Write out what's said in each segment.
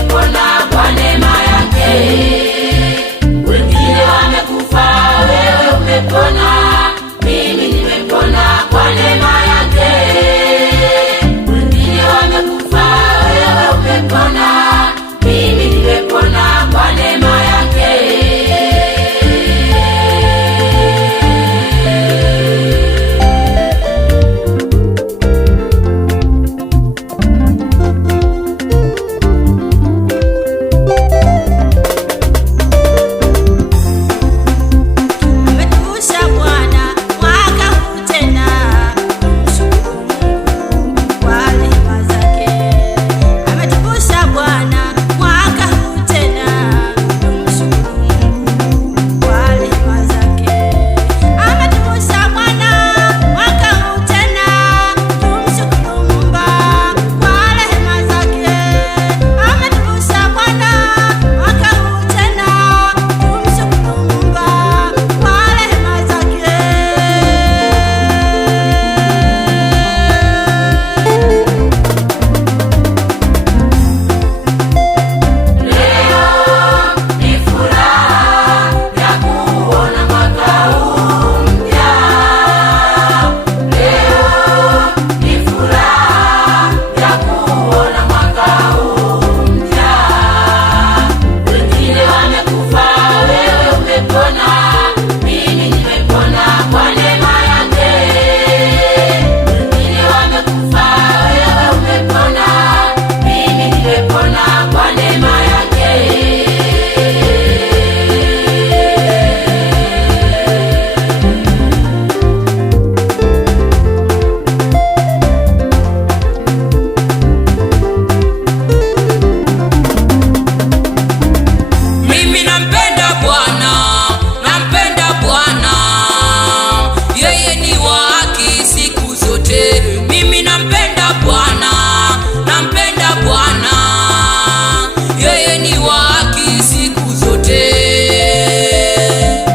nimepona kwa neema yake. Wengine wamekufa, wewe umepona. Mimi nimepona kwa neema yake. Wengine wamekufa, wewe umepona. Mimi nimepona kwa neema yake.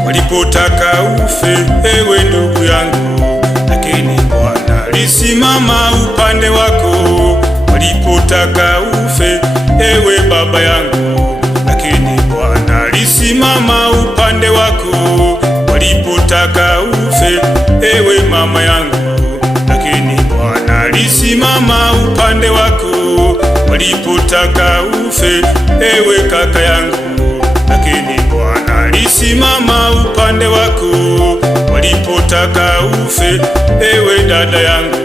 Walipotaka ufe, ewe ndugu yangu, lakini Bwana alisimama upande wako. Walipotaka ufe, ewe baba yangu, lakini Bwana alisimama upande wako. Walipotaka ufe, ewe mama yangu, lakini Bwana alisimama upande wako. Walipotaka ufe, ewe kaka yangu, lakini Bwana alisimama upande wako. Walipotaka ufe, ewe dada yangu,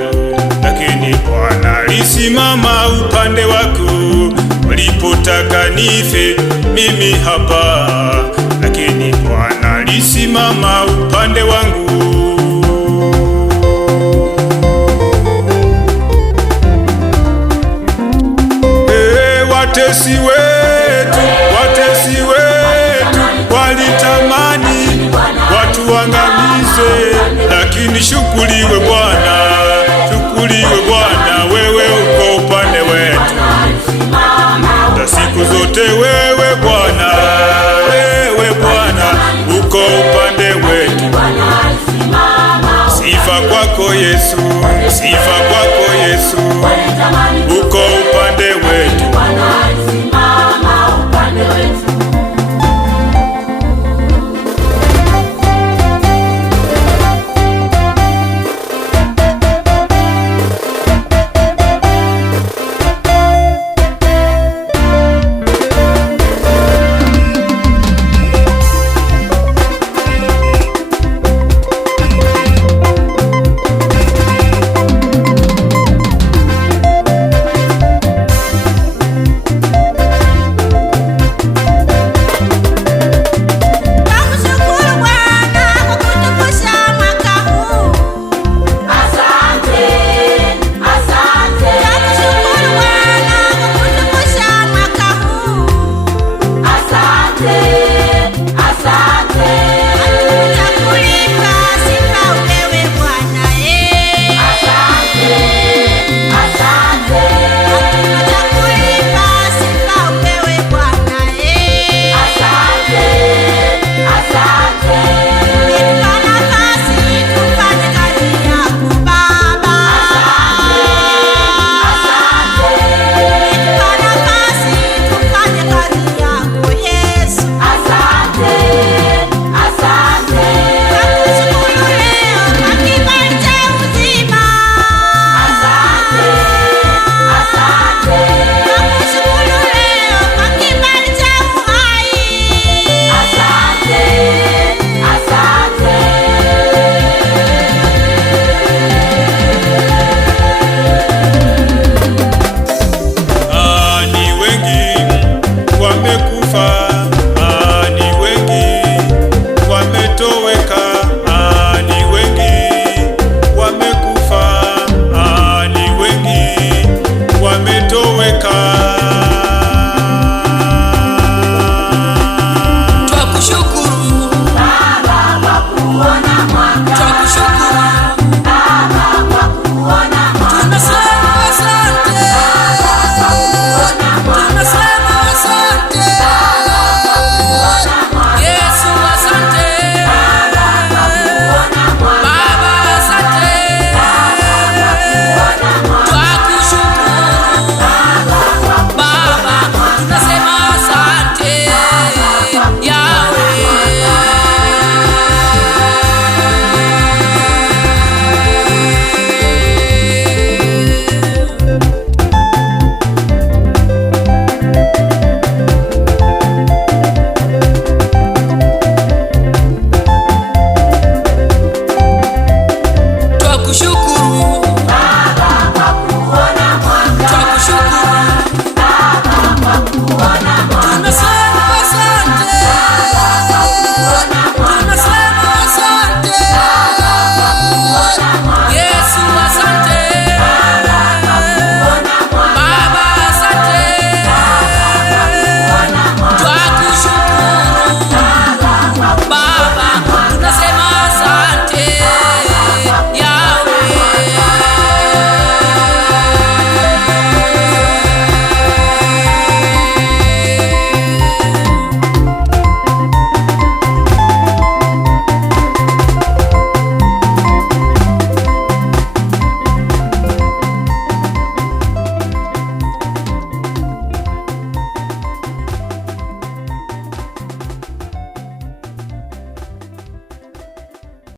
lakini Bwana alisimama upande wako. Walipotaka nife mimi hapa, lakini Bwana alisimama upande wangu. Watesi wetu walitamani watuangamize, lakini shukuriwe Bwana, shukuriwe Bwana, wewe uko upande wetu na siku zote wewe